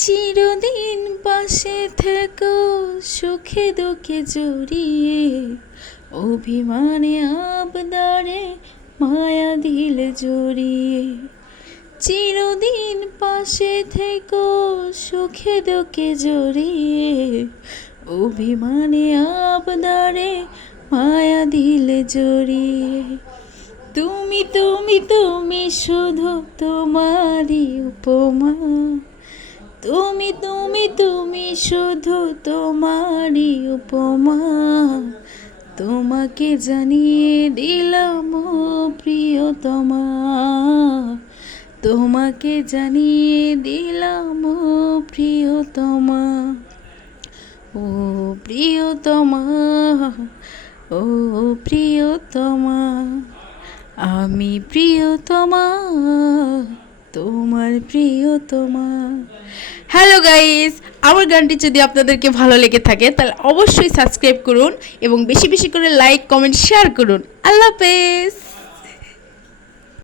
চিরদিন পাশে থেকো, সুখে দুঃখে জড়িয়ে, অভিমানে আবদারে মায়া দিলে জড়িয়ে। চিরদিন পাশে থেকো, সুখে দুঃখে জড়িয়ে, অভিমানে আবদারে মায়া দিলে জড়িয়ে। তুমি তুমি তুমি শুধু তোমারই উপমা, তুমি তুমি তুমি শুধু তোমারই উপমা। তোমাকে জানিয়ে দিলাম ও প্রিয়তমা, তোমাকে জানিয়ে দিলাম ও প্রিয়তমা, ও প্রিয়তমা, ও প্রিয়তমা। আমি প্রিয়তমা, তোমার প্রিয়তমা। হ্যালো গাইস, আমার গানটি যদি আপনাদেরকে ভালো লেগে থাকে তাহলে অবশ্যই সাবস্ক্রাইব করুন এবং বেশি বেশি করে লাইক, কমেন্ট, শেয়ার করুন। আল্লাহ হাফেজ।